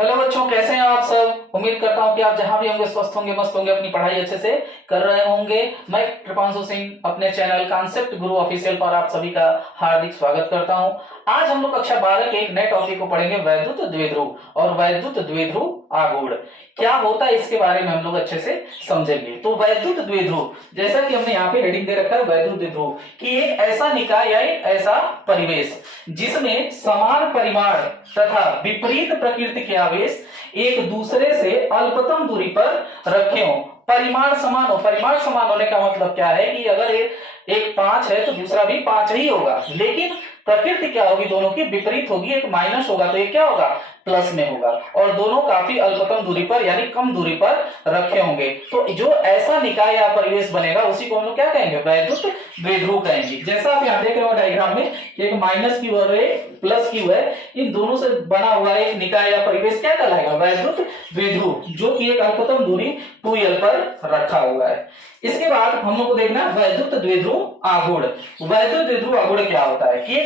Hello बच्चों, कैसे हैं आप सब। उम्मीद करता हूं कि आप जहां भी होंगे स्वस्थ होंगे, मस्त होंगे, अपनी पढ़ाई अच्छे से कर रहे होंगे। मैं कृपांशु सिंह अपने चैनल कॉन्सेप्ट गुरु ऑफिशियल पर आप सभी का हार्दिक स्वागत करता हूं। आज हम लोग कक्षा 12 के एक नए टॉपिक को पढ़ेंगे, वैद्युत द्विध्रुव और वैद्युत द्विध्रुव आघूर्ण। क्या होता है इसके बारे में हम लोग अच्छे से समझेंगे। तो वैद्युत द्विध्रुव, जैसा कि हमने यहाँ पे हेडिंग दे रखा है वैद्युत द्विध्रुव, कि एक ऐसा निकाय या एक ऐसा परिवेश जिसमें समान परिमाण तथा विपरीत प्रकृति के आवेश एक दूसरे से अल्पतम दूरी पर रखे हों। परिमाण समान हो, परिमाण समान होने का मतलब क्या है कि अगर एक 5 है तो दूसरा भी 5 ही होगा, लेकिन प्रकृति क्या होगी, दोनों की विपरीत होगी। एक माइनस होगा तो ये क्या होगा, प्लस में होगा, और दोनों काफी अल्पतम दूरी पर यानी कम दूरी पर रखे होंगे। तो जो ऐसा निकाय या परिवेश बनेगा उसी को हम लोग क्या कहेंगे, वैद्युत द्विध्रुव कहेंगे। जैसा आप यहाँ देख रहे हो डायग्राम में, एक माइनस क्यू और एक प्लस क्यू है, इन दोनों से बना हुआ एक निकाय या परिवेश क्या कहलाएगा, वैद्युत द्विध्रुव, जो कि एक अल्पतम दूरी 2l पर रखा हुआ है। इसके बाद हम लोग को देखना है वैद्युत द्विध्रुव आघूर्ण। वैद्युत द्विध्रुव आघूर्ण क्या होता है कि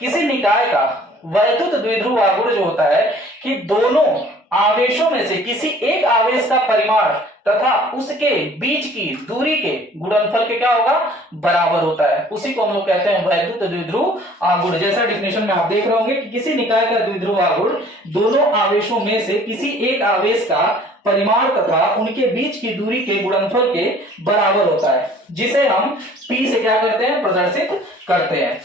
किसी निकाय का वैद्युत द्विध्रुव आघूर्ण जो होता है कि दोनों आवेशों में से किसी एक आवेश का परिमाण तथा उसके बीच की दूरी के गुणनफल के क्या होगा, बराबर होता है। उसी को हम लोग कहते हैं वैद्युत द्विध्रुव आघूर्ण। जैसा डिफिनेशन में आप देख रहे होंगे कि किसी निकाय का द्विध्रुव आघूर्ण दोनों आवेशों में से किसी एक आवेश का परिमाण तथा उनके बीच की दूरी के गुणनफल के बराबर होता है, जिसे हम P से क्या करते हैं, प्रदर्शित करते हैं।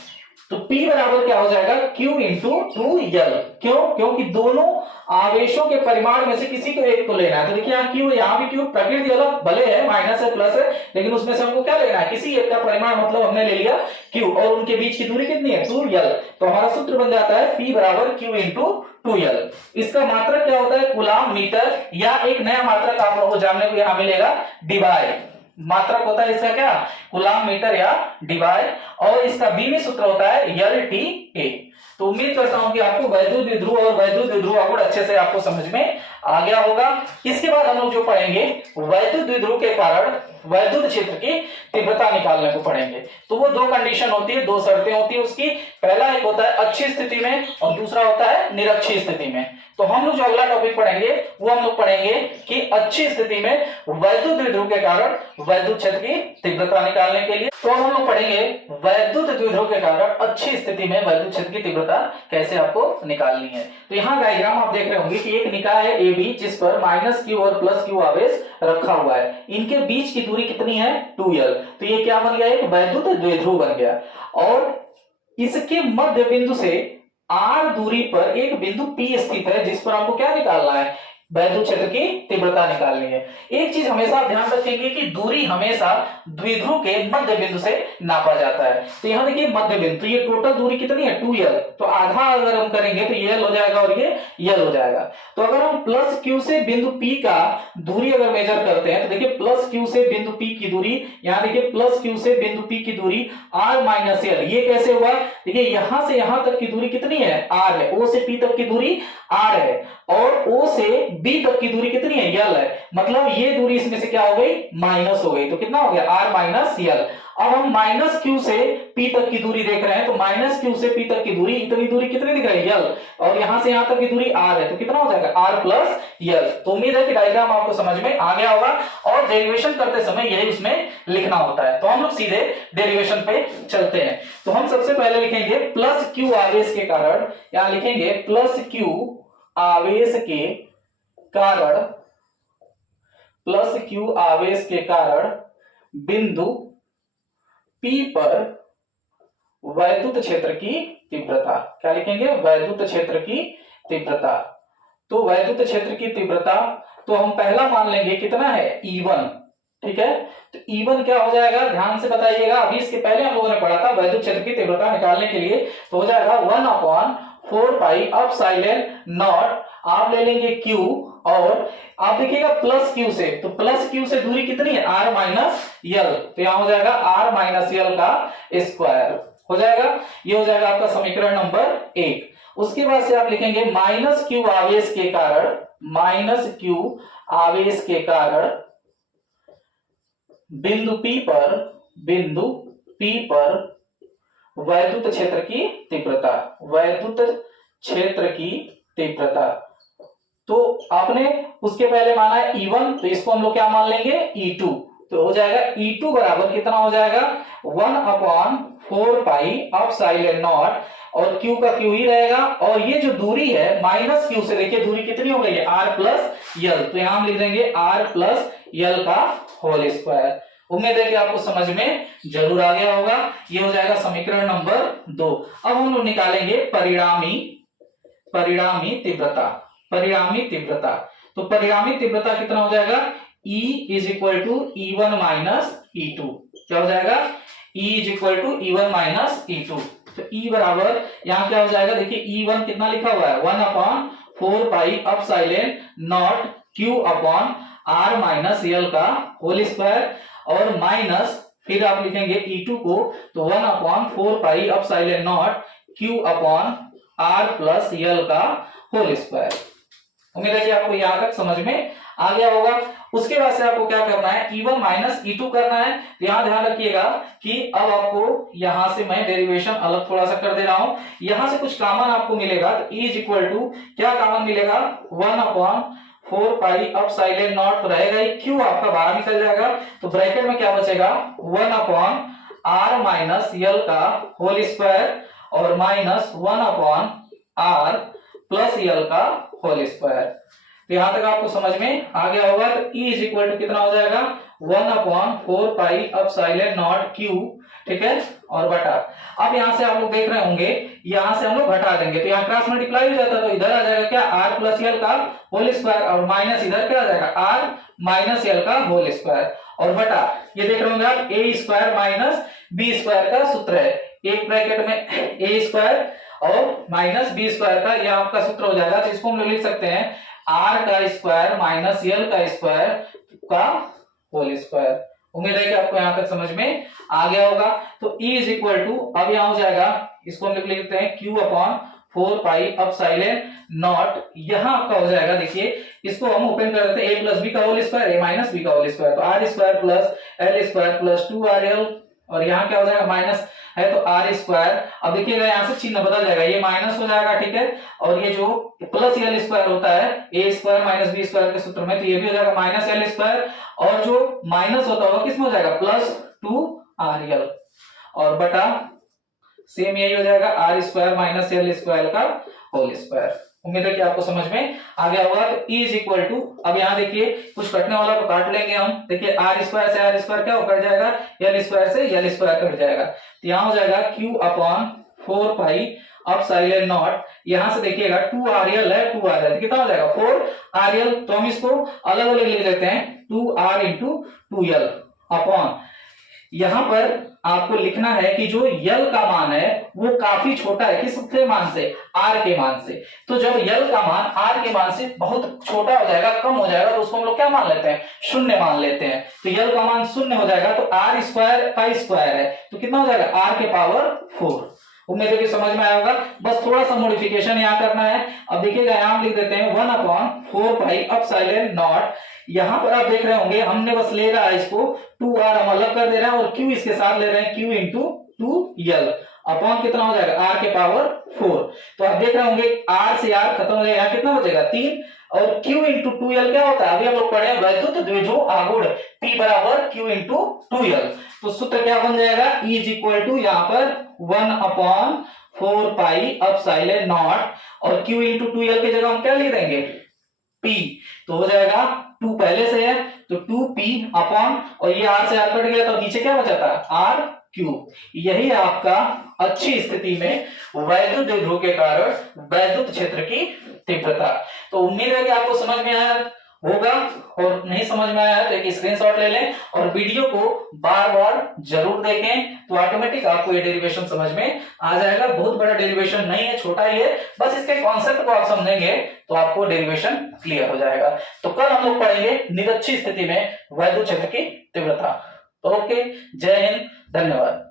तो P बराबर क्या हो जाएगा, Q इंटू 2l। क्यों, क्योंकि दोनों आवेशों के परिमाण में से किसी को एक को लेना है। तो देखिए यहाँ Q, यहाँ भी Q, प्रकृति अलग भले है, माइनस है प्लस है, लेकिन उसमें से हमको क्या लेना है, किसी एक का परिमाण, मतलब हमने ले लिया Q, और उनके बीच की दूरी कितनी है, 2l। तो हमारा सूत्र बन जाता है P बराबर Q इंटू 2l। इसका मात्रक क्या होता है, कूलाम मीटर, या एक नया मात्रक आप लोगों को जानने को यहाँ मिलेगा, डिबाई। मात्रक होता है इसका क्या, कूलाम मीटर या डिबाई, और इसका बीमी सूत्र होता है LTA। तो उम्मीद करता हूं कि आपको वैद्युत द्विध्रुव और वैद्युत द्विध्रुव आघूर्ण अच्छे से आपको समझ में आ गया होगा। इसके बाद हम लोग जो पढ़ेंगे, वैद्युत द्विध्रुव के कारण वैद्युत क्षेत्र की तीव्रता निकालने को पढ़ेंगे। तो वो दो कंडीशन होती है, दो शर्तें होती है उसकी। पहला एक होता है अच्छी स्थिति में और दूसरा होता है निरक्षी स्थिति में। तो हम लोग जो अगला टॉपिक पढ़ेंगे वो हम लोग पढ़ेंगे कि अच्छी स्थिति में वैद्युत द्विध्रुव के कारण वैद्युत क्षेत्र की तीव्रता निकालने के लिए। तो हम लोग पढ़ेंगे वैद्युत द्विध्रुव के कारण अच्छी स्थिति में वैद्युत क्षेत्र की तीव्रता कैसे आपको निकालनी है। तो यहाँ डायग्राम आप देख रहे होंगे कि एक निकाय है AB, जिस पर -q और +q आवेश रखा हुआ है। इनके बीच की दूरी कितनी है, 2l। तो ये क्या बन गया, एक वैद्युत द्विध्रुव बन गया। और इसके मध्य बिंदु से r दूरी पर एक बिंदु P स्थित है, जिस पर हमको क्या निकालना है, वैद्युत क्षेत्र की तीव्रता निकालनी है। एक चीज हमेशा ध्यान रखेंगे कि दूरी हमेशा द्विध्रुव के मध्य बिंदु से नापा जाता है। तो यहाँ देखिए मध्य बिंदु, तो ये टोटल दूरी कितनी है, 2l। तो आधा अगर हम करेंगे तो ये l हो जाएगा और ये l हो जाएगा। तो अगर हम +q से बिंदु P का दूरी अगर मेजर करते हैं तो देखिए +q से बिंदु P की दूरी, यहाँ देखिए +q से बिंदु P की दूरी r - l। ये कैसे हुआ, देखिए यहां से यहां तक की दूरी कितनी है, r है। O से P तक की दूरी r है, और O से B तक की दूरी कितनी है, l है। मतलब ये दूरी इसमें से क्या हो गई, माइनस हो गई। तो कितना हो गया, r - l। अब हम -q से P तक की दूरी देख रहे हैं, तो -q से P तक की दूरी, इतनी दूरी कितनी दिख रही है, l, और यहां से यहां तक की दूरी r है। तो कितना हो जाएगा, r + l। तो उम्मीद है कि डायग्राम आपको समझ में आ गया होगा, और डेरिवेशन करते समय यही उसमें लिखना होता है। तो हम लोग सीधे डेरिवेशन पे चलते हैं। तो हम सबसे पहले लिखेंगे +q आवेश के कारण, यहां लिखेंगे +q आवेश के कारण, +q आवेश के कारण बिंदु P पर वैद्युत क्षेत्र की तीव्रता। क्या लिखेंगे, वैद्युत क्षेत्र की तीव्रता। तो वैद्युत क्षेत्र की तीव्रता, तो हम पहला मान लेंगे कितना है, E1। ठीक है, तो E1 क्या हो जाएगा, ध्यान से बताइएगा। अभी इसके पहले हम लोगों ने पढ़ा था वैद्युत क्षेत्र की तीव्रता निकालने के लिए, तो हो जाएगा 1/4πε0। आप ले लेंगे Q, और आप देखिएगा +q से, तो +q से दूरी कितनी है, r - l। तो यहां हो जाएगा r - l का स्क्वायर हो जाएगा। ये हो जाएगा आपका समीकरण नंबर 1। उसके बाद से आप लिखेंगे -q आवेश के कारण, -q आवेश के कारण बिंदु P पर वैद्युत क्षेत्र की तीव्रता, वैद्युत क्षेत्र की तीव्रता। तो आपने उसके पहले माना है E1, तो इसको हम लोग क्या मान लेंगे E2। तो हो जाएगा E2 बराबर कितना हो जाएगा 1/4 पाई एप्सिलॉन नॉट, और Q का Q ही रहेगा, और ये जो दूरी है माइनस Q से, देखिए दूरी कितनी हो गई है R प्लस L, तो यहां हम लिख देंगे R प्लस L का होल स्क्वायर। उम्मीद है कि आपको समझ में जरूर आ गया होगा। ये हो जाएगा समीकरण नंबर 2। अब हम लोग निकालेंगे परिणामी तीव्रता। परिणामी तीव्रता, तो परिणामी तीव्रता कितना हो जाएगा E is equal to E1 minus E2। क्या हो जाएगा E is equal to E1 minus E2। तो E बराबर यहां क्या हो जाएगा, देखिए E1 कितना लिखा हुआ है 1/4 pi epsilon not Q upon R minus L का होल स्क्वायर, और माइनस फिर आप लिखेंगे E2 को, तो 1/4 pi epsilon not Q upon R plus L का होल स्क्वायर। उम्मीद है कि आपको यहां तक समझ में आ गया होगा। उसके बाद से आपको क्या करना है E1 माइनस E2 करना है। तो यहां ध्यान रखिएगा कि अब आपको यहां से मैं डेरिवेशन अलग थोड़ा सा कर दे रहा हूं, यहां से कुछ कॉमन आपको मिलेगा, तो E इज इक्वल टू क्या कॉमन मिलेगा 1/4 पाई एप्सिलॉन नॉट, तो रहेगा Q आपका बाहर निकल जाएगा, तो ब्रैकेट में क्या बचेगा 1/R माइनस L का होल स्क्वायर, और माइनस 1/R प्लस L का होल स्क्वायर। तो यहां तक आपको समझ में आ गया होगा। तो E इज इक्वल टू कितना हो जाएगा 1/4 पाई एप्सिलॉन नॉट Q, ठीक है, और बटा। अब यहां से आप लोग देख रहे होंगे, यहां से हम लोग घटा देंगे, तो यहाँ क्रॉस मल्टीप्लाई हो जाता है, तो इधर आ जाएगा क्या R प्लस L का होल स्क्वायर, और माइनस इधर क्या आ जाएगा R माइनस L का होल स्क्वायर, और बटा ये देख रहे होंगे आप A square minus B square का सूत्र है, एक ब्रैकेट में A स्क्वायर और माइनस B स्क्वायर का, यह आपका सूत्र हो जाएगा। तो इसको हम लोग लिख सकते हैं R का स्क्वायर माइनस L का स्क्वायर का होल स्क्वायर। उम्मीद है कि आपको यहां तक समझ में आ गया होगा। तो E इज इक्वल टू, अब यहां हो जाएगा, इसको हम लिख लेते हैं Q upon 4 pi epsilon not, यहां आपका हो जाएगा, देखिए इसको हम ओपन कर देते हैं A प्लस बी का whole square, A minus B का होल स्क्वायर, तो R square plus L square plus 2RL, और यहाँ क्या हो जाएगा माइनस है तो R स्क्वायर। अब देखिएगा यहाँ से चिन्ह बदल जाएगा, ये माइनस हो जाएगा, ठीक है, और ये जो प्लस L स्क्वायर होता है A square minus B square के सूत्र में, तो ये भी हो जाएगा माइनस L स्क्वायर, और जो माइनस होता होगा किसमें हो जाएगा प्लस 2RL, और बटा सेम यही हो जाएगा R square minus L square का होल स्क्वायर। उम्मीद है कि आपको समझ में आ गया होगा। तो E इज इक्वल टू, अब यहाँ देखिए कुछ कटने वाला को काट लेंगे हम, देखिए R स्क्वायर से R स्क्वायर क्या कट जाएगा, L स्क्वायर से L स्क्वायर कट जाएगा, तो यहाँ हो जाएगा Q upon 4 pi epsilon not, यहाँ से देखिएगा 2RL है, 2RL कितना हो जाएगा 4RL, तो हम इसको अलग अलग लिख लेते हैं 2R इंटू 2L अपॉन, यहां पर आपको लिखना है कि जो L का मान है वो काफी छोटा है, किसके मान से R के मान से, तो जब L का मान R के मान से बहुत छोटा हो जाएगा, कम हो जाएगा, तो उसको हम लोग क्या मान लेते हैं शून्य मान लेते हैं, तो L का मान शून्य हो जाएगा, तो R स्क्वायर का स्क्वायर है, तो कितना हो जाएगा R के पावर 4। उम्मीद है कि समझ में आया होगा, बस थोड़ा सा मॉडिफिकेशन यहाँ करना है। अब देखिएगा यहाँ हम लिख देते हैं 1/4 पाई एप्सिलॉन नॉट, यहां पर आप देख रहे होंगे हमने बस ले रहा है इसको 2R हम अलग कर दे रहे हैं, और Q इसके साथ ले रहे हैं Q इंटू 2L अपॉन कितना हो जाएगा R के पावर 4। तो आप देख रहे होंगे R से R खत्म हो जाएगा, कितना बचेगा 3, और Q इंटू 2L क्या होता है, अभी हम लोग पढ़े हैं वैद्युत द्विध्रुव आघूर्ण, P बराबर Q इंटू 2L, तो सूत्र क्या बन जाएगा E इज इक्वल टू यहाँ पर 1/4 पाई एप्सिलॉन नॉट, और Q इंटू 2L की जगह हम क्या लिख देंगे P, तो हो जाएगा 2 पहले से है तो 2P अपॉन, और ये R से R कट गया, तो नीचे क्या बचा था RQ। यही है आपका अच्छी स्थिति में वैद्युत द्विध्रुव के कारण वैद्युत क्षेत्र की तीव्रता। तो उम्मीद है कि आपको समझ में आया होगा, और नहीं समझ में आया तो एक स्क्रीनशॉट ले लें और वीडियो को बार बार जरूर देखें, तो ऑटोमेटिक आपको ये डेरिवेशन समझ में आ जाएगा। बहुत बड़ा डेरिवेशन नहीं है, छोटा ही है, बस इसके कॉन्सेप्ट को आप समझेंगे तो आपको डेरिवेशन क्लियर हो जाएगा। तो कल हम लोग पढ़ेंगे निरक्षीय स्थिति में वैद्युत क्षेत्र की तीव्रता। ओके, जय हिंद, धन्यवाद।